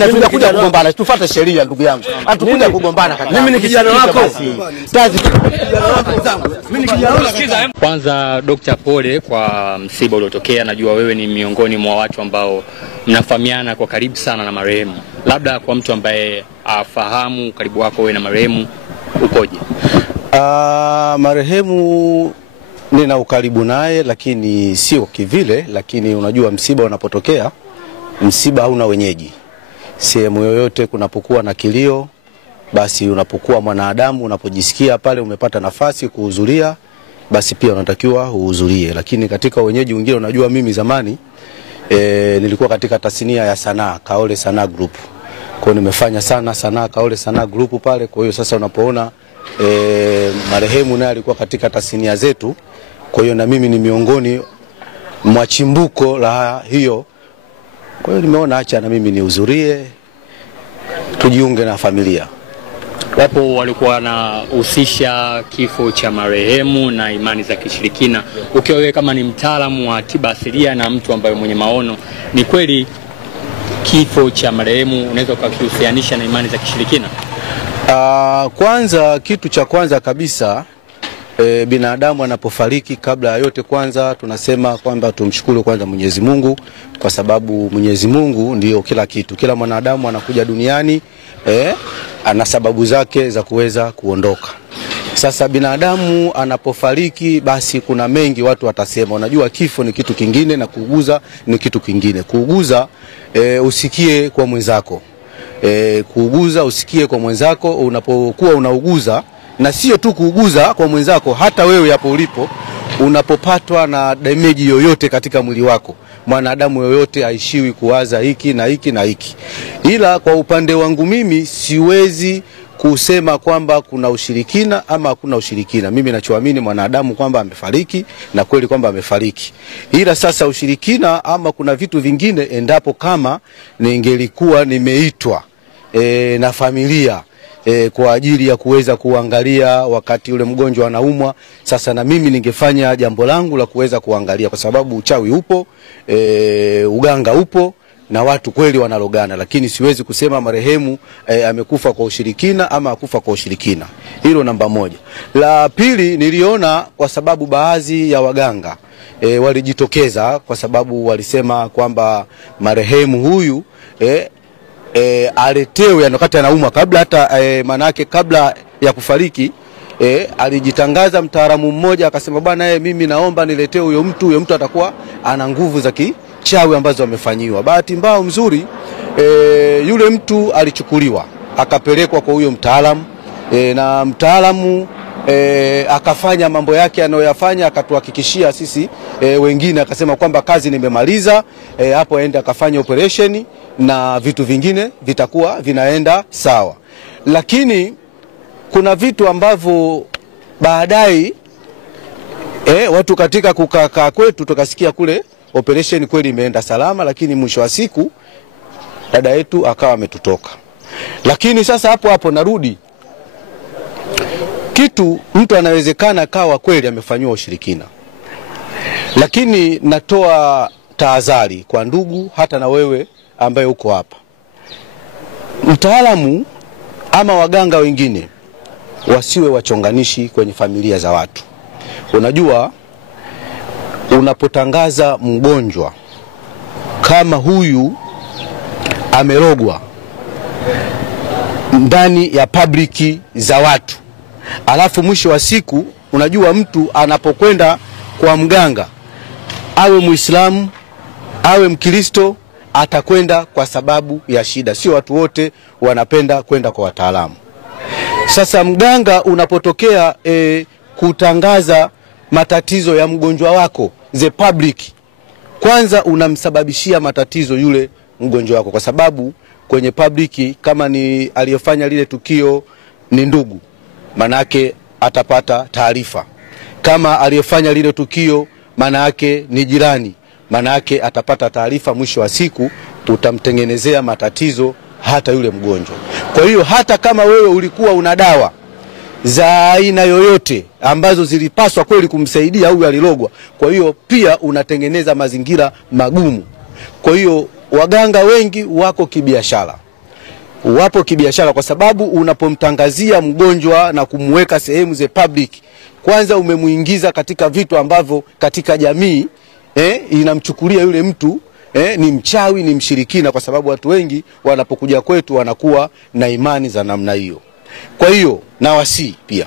Jamani, hatujakuja kugombana, tufuate sheria ndugu yangu. Hatukuja kugombana kaka. Mimi ni kijana wako. Kwanza Dr. Pole kwa msiba uliotokea. Najua wewe ni miongoni mwa watu ambao mnafahamiana kwa karibu sana na marehemu. Labda kwa mtu ambaye afahamu karibu wako wewe na marehemu ukoje? Marehemu nina ukaribu naye, lakini sio kivile. Lakini unajua msiba unapotokea, msiba hauna wenyeji. Sehemu yoyote kunapokuwa na kilio, basi unapokuwa mwanadamu, unapojisikia pale umepata nafasi kuhudhuria, basi pia unatakiwa uhudhurie. Lakini katika wenyeji wengine, unajua mimi zamani nilikuwa katika tasnia ya sanaa, Kaole Sanaa Group. Kwa nimefanya sana sanaa Kaole Sanaa Group pale. Kwa hiyo sasa unapoona marehemu naye alikuwa katika tasnia zetu, kwa hiyo na mimi ni miongoni mwa chimbuko la hiyo. Kwa hiyo nimeona acha na mimi nihudhurie, tujiunge na familia. Wapo walikuwa wanahusisha kifo cha marehemu na imani za kishirikina. Ukiwa wewe kama ni mtaalamu wa tiba asilia na mtu ambaye mwenye maono, ni kweli kifo cha marehemu unaweza kukihusianisha na imani za kishirikina? Kwanza, kitu cha kwanza kabisa, binadamu anapofariki, kabla ya yote kwanza tunasema kwamba tumshukuru kwanza Mwenyezi Mungu, kwa sababu Mwenyezi Mungu ndio kila kitu. Kila mwanadamu anakuja duniani ana sababu zake za kuweza kuondoka. Sasa binadamu anapofariki, basi kuna mengi watu watasema. Unajua kifo ni kitu kingine na kuuguza ni kitu kingine. Kuuguza usikie kwa mwenzako. Kuuguza usikie kwa mwenzako unapokuwa unauguza, na sio tu kuuguza kwa mwenzako, hata wewe hapo ulipo unapopatwa na damage yoyote katika mwili wako. Mwanadamu yoyote haishiwi kuwaza hiki na hiki na hiki. Ila kwa upande wangu mimi siwezi kusema kwamba kuna ushirikina ama hakuna ushirikina. Mimi nachoamini mwanadamu kwamba amefariki na kweli kwamba amefariki. Ila sasa ushirikina ama kuna vitu vingine, endapo kama ningelikuwa nimeitwa na familia kwa ajili ya kuweza kuangalia wakati ule mgonjwa anaumwa, sasa na mimi ningefanya jambo langu la kuweza kuangalia, kwa sababu uchawi upo, uganga upo na watu kweli wanalogana. Lakini siwezi kusema marehemu amekufa kwa ushirikina ama akufa kwa ushirikina. Hilo namba moja. La pili, niliona kwa sababu baadhi ya waganga walijitokeza, kwa sababu walisema kwamba marehemu huyu aletewe wakati anaumwa, kabla hata manake kabla ya kufariki. Alijitangaza mtaalamu mmoja akasema, bwana mimi naomba niletee huyo mtu atakuwa ana nguvu za kichawi ambazo amefanyiwa. Bahati mbaya mzuri, yule mtu alichukuliwa akapelekwa kwa huyo mtaalamu, na mtaalamu akafanya mambo yake anayoyafanya, akatuhakikishia sisi wengine, akasema kwamba kazi nimemaliza, hapo aende akafanya operation na vitu vingine vitakuwa vinaenda sawa. Lakini kuna vitu ambavyo baadaye watu katika kukaa kwetu tukasikia kule operation kweli imeenda salama, lakini mwisho wa siku dada yetu akawa ametutoka. Lakini sasa hapo narudi kitu, mtu anawezekana kawa kweli amefanywa ushirikina, lakini natoa tahadhari kwa ndugu, hata na wewe ambaye uko hapa, mtaalamu ama waganga wengine wasiwe wachonganishi kwenye familia za watu. Unajua, unapotangaza mgonjwa kama huyu amerogwa ndani ya public za watu, alafu mwisho wa siku, unajua mtu anapokwenda kwa mganga, awe Muislamu awe Mkristo, atakwenda kwa sababu ya shida. Sio watu wote wanapenda kwenda kwa wataalamu. Sasa mganga unapotokea kutangaza matatizo ya mgonjwa wako the public, kwanza unamsababishia matatizo yule mgonjwa wako, kwa sababu kwenye public, kama ni aliyefanya lile tukio ni ndugu, manake atapata taarifa. Kama aliyefanya lile tukio manake ni jirani, manake atapata taarifa. Mwisho wa siku utamtengenezea matatizo hata yule mgonjwa. Kwa hiyo hata kama wewe ulikuwa una dawa za aina yoyote ambazo zilipaswa kweli kumsaidia huyu alilogwa, kwa hiyo pia unatengeneza mazingira magumu. Kwa hiyo waganga wengi wako kibiashara. wapo kibiashara, kwa sababu unapomtangazia mgonjwa na kumweka sehemu za public, kwanza umemuingiza katika vitu ambavyo katika jamii inamchukulia yule mtu ni mchawi, ni mshirikina, kwa sababu watu wengi wanapokuja kwetu wanakuwa na imani za namna hiyo. Kwa hiyo na wasi pia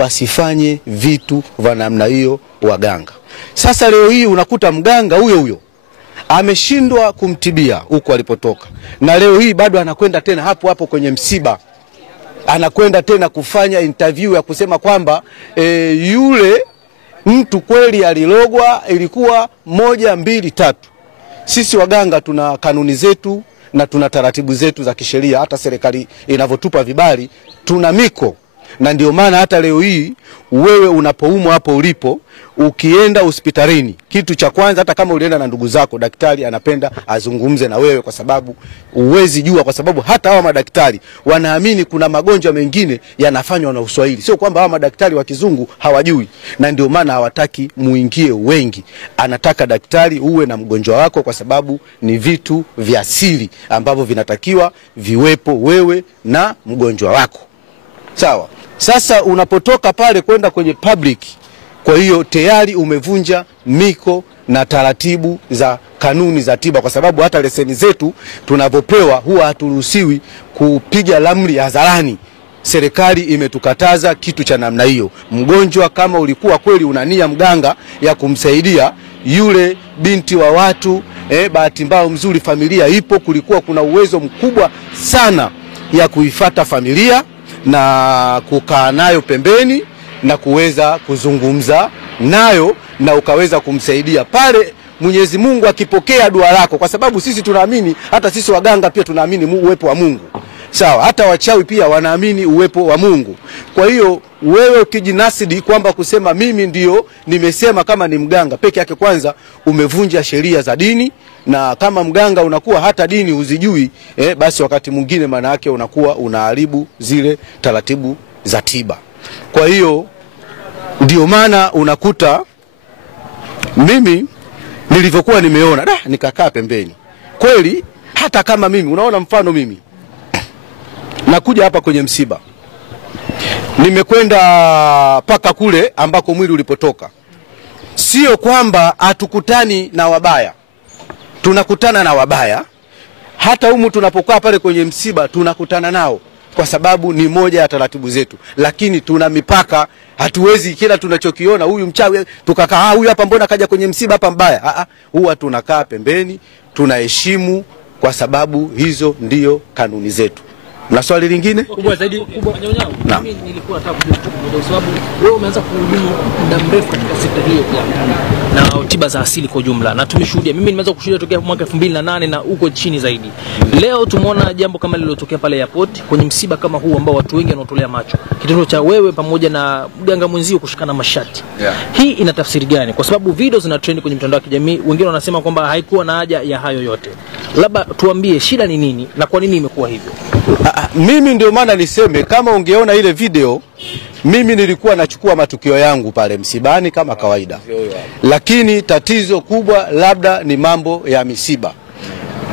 wasifanye vitu vya namna hiyo waganga. Sasa leo hii unakuta mganga huyo ameshindwa kumtibia huko alipotoka, na leo hii bado anakwenda tena hapo kwenye msiba, anakwenda tena kufanya interview ya kusema kwamba yule mtu kweli alilogwa, ilikuwa 1 2 3. Sisi waganga tuna kanuni zetu na tuna taratibu zetu za kisheria, hata serikali inavyotupa vibali tuna miko. Na ndio maana hata leo hii wewe unapoumwa hapo ulipo, ukienda hospitalini, kitu cha kwanza, hata kama ulienda na ndugu zako, daktari anapenda azungumze na wewe, kwa sababu uwezi jua, kwa sababu hata hawa madaktari wanaamini kuna magonjwa mengine yanafanywa na Uswahili, sio kwamba hawa madaktari wa kizungu hawajui. Na ndio maana hawataki muingie wengi, anataka daktari uwe na mgonjwa wako, kwa sababu ni vitu vya siri ambavyo vinatakiwa viwepo wewe na mgonjwa wako. Sawa. Sasa unapotoka pale kwenda kwenye public, kwa hiyo tayari umevunja miko na taratibu za kanuni za tiba, kwa sababu hata leseni zetu tunavyopewa huwa haturuhusiwi kupiga ramli hadharani. Serikali imetukataza kitu cha namna hiyo. Mgonjwa kama ulikuwa kweli unania mganga ya kumsaidia yule binti wa watu, bahati mbaya mzuri familia ipo, kulikuwa kuna uwezo mkubwa sana ya kuifuata familia na kukaa nayo pembeni na kuweza kuzungumza nayo na ukaweza kumsaidia pale. Mwenyezi Mungu akipokea dua lako, kwa sababu sisi tunaamini, hata sisi waganga pia tunaamini uwepo wa Mungu. Sawa, hata wachawi pia wanaamini uwepo wa Mungu. Kwa hiyo wewe ukijinasidi kwamba kusema mimi ndio nimesema kama ni mganga peke yake, kwanza umevunja sheria za dini, na kama mganga unakuwa hata dini uzijui, basi wakati mwingine maana yake unakuwa unaharibu zile taratibu za tiba. Kwa hiyo ndio maana unakuta mimi nilivyokuwa nimeona nikakaa pembeni. Kweli hata kama mimi, unaona mfano mimi nakuja hapa kwenye msiba, nimekwenda paka kule ambako mwili ulipotoka. Sio kwamba hatukutani na wabaya, tunakutana na wabaya. Hata humu tunapokaa pale kwenye msiba tunakutana nao, kwa sababu ni moja ya taratibu zetu, lakini tuna mipaka. Hatuwezi kila tunachokiona huyu mchawi tukakaa huyu hapa mbona kaja kwenye msiba hapa mbaya. Huwa tunakaa pembeni, tunaheshimu, kwa sababu hizo ndio kanuni zetu. Na swali lingine kubwa zaidi kubwa nyonyao, mimi nilikuwa nataka kujua kwa sababu wewe umeanza kuhudumu muda mrefu katika sekta hiyo na tiba za asili kwa jumla, na tumeshuhudia, mimi nimeanza kushuhudia tokea mwaka 2008 na uko chini zaidi. Leo tumeona jambo kama lililotokea pale airport kwenye msiba kama huu ambao watu wengi wanaotolea macho, kitendo cha wewe pamoja na mganga mwenzio kushikana mashati. Hii ina tafsiri gani? Kwa sababu video zina trend kwenye mitandao ya kijamii, wengine wanasema kwamba haikuwa na haja ya hayo yote. Labda tuambie shida ni nini na kwa nini imekuwa hivyo? Mimi ndio maana niseme, kama ungeona ile video, mimi nilikuwa nachukua matukio yangu pale msibani kama kawaida. Lakini tatizo kubwa labda ni mambo ya misiba.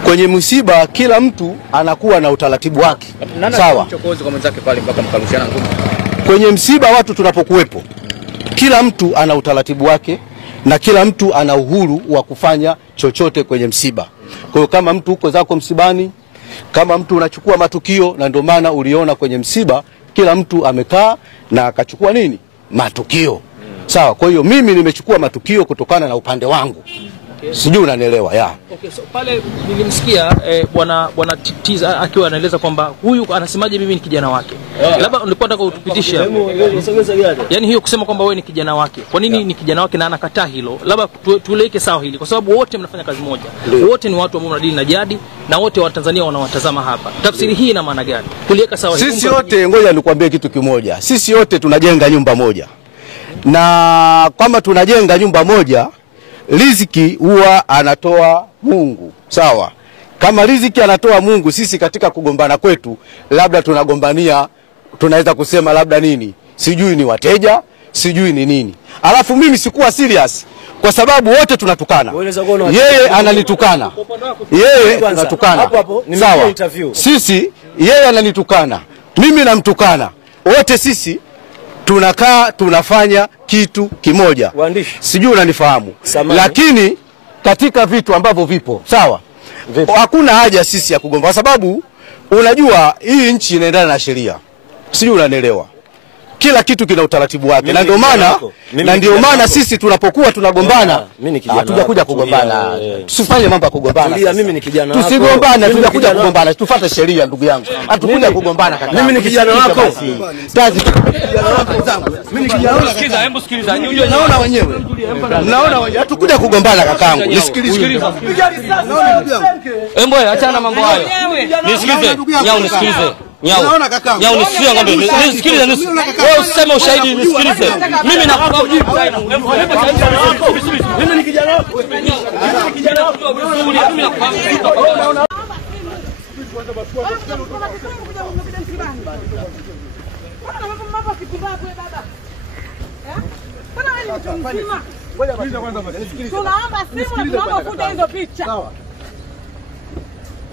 Kwenye msiba kila mtu anakuwa na utaratibu wake. Sawa. Kwenye msiba watu tunapokuwepo, kila mtu ana utaratibu wake na kila mtu ana uhuru wa kufanya chochote kwenye msiba. Kwa hiyo kama mtu uko zako msibani, kama mtu unachukua matukio, na ndio maana uliona kwenye msiba kila mtu amekaa na akachukua nini? Matukio. Sawa, kwa hiyo mimi nimechukua matukio kutokana na upande wangu. Sijui unanielewa ya. Okay, so pale nilimsikia bwana Tiza akiwa anaeleza kwamba huyu anasemaje mimi ni kijana wake. Labda nilikuwa nataka utupitishe. Yaani hiyo kusema kwamba wewe ni kijana wake. Kwa nini ni kijana wake na anakataa hilo? Labda tueleke sawa hili, kwa sababu wote mnafanya kazi moja. Wote ni watu ambao mnadili na jadi na wote wa Tanzania wanawatazama hapa. Tafsiri hii ina maana gani? Tuliweka sawa hili. Sisi wote, ngoja nikwambie kitu kimoja. Sisi wote tunajenga nyumba moja. Na kama tunajenga nyumba moja, riziki huwa anatoa Mungu. Sawa. Kama riziki anatoa Mungu, sisi katika kugombana kwetu labda tunagombania, tunaweza kusema labda nini? Sijui ni wateja, sijui ni nini. Alafu mimi sikuwa serious kwa sababu wote tunatukana. Yeye ananitukana. Yeye anatukana. Sawa. Sisi yeye ananitukana. Mimi namtukana. Wote sisi tunakaa tunafanya kitu kimoja. Sijui unanifahamu. Lakini katika vitu ambavyo vipo, sawa? Hakuna haja sisi ya kugomba kwa sababu unajua hii nchi inaendana na sheria. Sijui unanielewa. Kila kitu kina utaratibu wake. Na ndio maana sisi tunapokuwa tunagombana, hatujakuja kugombana. Tusifanye mambo ya kugombana. Mimi ni kijana wako. Tusigombane, tunakuja kugombana. Tufuate sheria ndugu yangu. Hatukuja kugombana kaka. Mimi ni kijana wako. Tazi kijana wako zangu. Mimi ni kijana wako. Sikiliza, hebu sikiliza. Naona wenyewe. Mnaona wenyewe. Hatukuja kugombana kakaangu. Nisikilize. Embo, achana mambo hayo. Nisikilize. Nyao nisikilize. Nyao nisikia ngombe. Nisikilize. Wewe useme ushahidi nisikilize. Mimi nakupa ujibu. Mimi ni kijana wako. Mimi ni kijana wako vizuri. Mimi nakupa. Tunaomba simu na tunaomba kuja hizo picha.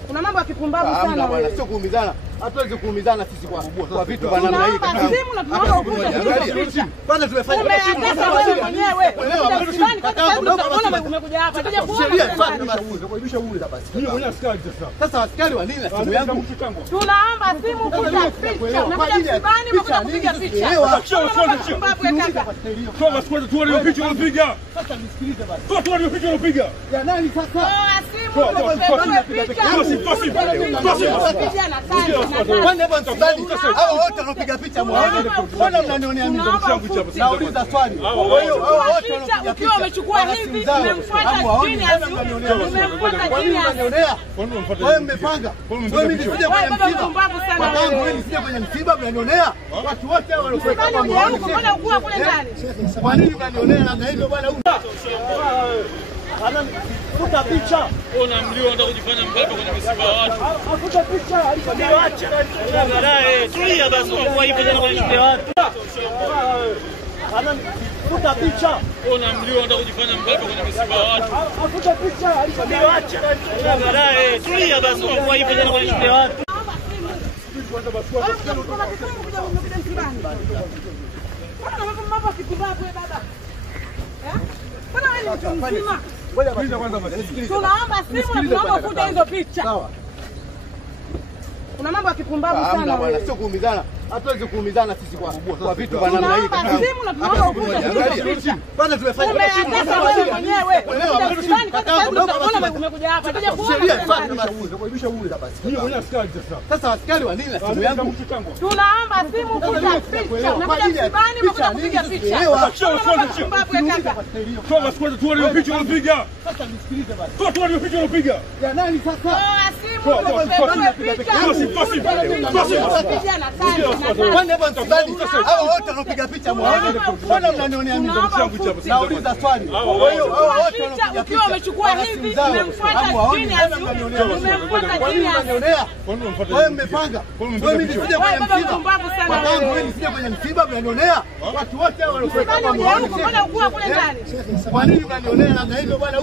Kuna mambo ya kipumbavu sana wewe. Sio kuumizana. Hatuwezi kuumizana sisi kwa vitu vya namna hii. Tunaomba simu na tunaomba kuja hizo picha. Kwanza tumefanya umeanza wewe mwenyewe. Unaona umekuja hapa. Kuja kuona. Kuibisha ule basi. Mimi mwenyewe askari sasa. Sasa askari wa nini na simu yangu? Tunaomba simu kuja picha. Unakuja msibani mkuja kupiga picha. Toa squad tuone hiyo picha unapiga. Sasa nisikilize basi. Toa tuone hiyo picha unapiga. Ya nani sasa? Toa simu kupiga picha. Kwani hapa msibani hao wote wanapiga picha mwaone. Mbona mnanionea mimi ndugu yangu chapa? Nauliza swali. Hao wote wanapiga ukiwa umechukua hivi umemfuata chini ya umemfuata chini ya wewe mmepanga. Wewe mimi nisije kwenye msiba. Watangu wewe nisije kwenye msiba mnanionea. Watu wote hao wanakuwa kama mwaone. Mbona ukua kule ndani? Kwa nini mnanionea namna hiyo bwana huyu? Futa picha. Unaambiwa unataka kujifanya mbabe kwenye misiba ya watu. Futa picha, aliacha. Baadaye tulia basi kwa hivyo tena kwenye misiba ya watu. Futa picha. Unaambiwa unataka kujifanya mbabe kwenye misiba ya watu. Futa picha, aliacha. Baadaye tulia basi kwa hivyo tena kwenye misiba ya watu. Tunaomba simu na tunaomba kuja hizo picha. Kuna mambo ya kipumbavu sana wewe. Sio kuumizana. Hatuwezi kuumizana sisi kwa vitu vya namna hii. Tunaomba simu na tunaomba kuja hizo picha. Kwanza tumefanya umeanza wewe mwenyewe. Unaona umekuja hapa. Kuja kuona. Kuibisha ule basi. Mimi mwenyewe askari sasa. Sasa askari wa nini na simu yangu? Tunaomba simu kuja picha. Unakuja msibani mkuja kupiga picha. Toa squad tuone hiyo picha unapiga. Sasa nisikilize basi. Toa tuone hiyo picha unapiga. Ya nani sasa? Toa simu kupiga picha. Kwani hapa msibani hao wote wanapiga picha mwaone. Mbona mnanionea mimi ndugu yangu chapa? Nauliza swali. Hao wote wanapiga ukiwa umechukua hivi umemfuata chini ya umemfuata chini ya wewe mmepanga. Wewe mimi nisije kwenye msiba. Watangu wewe nisije kwenye msiba mnanionea. Watu wote hao wanakuwa kama mwaone. Mbona ukua kule ndani? Kwa nini mnanionea namna hiyo bwana?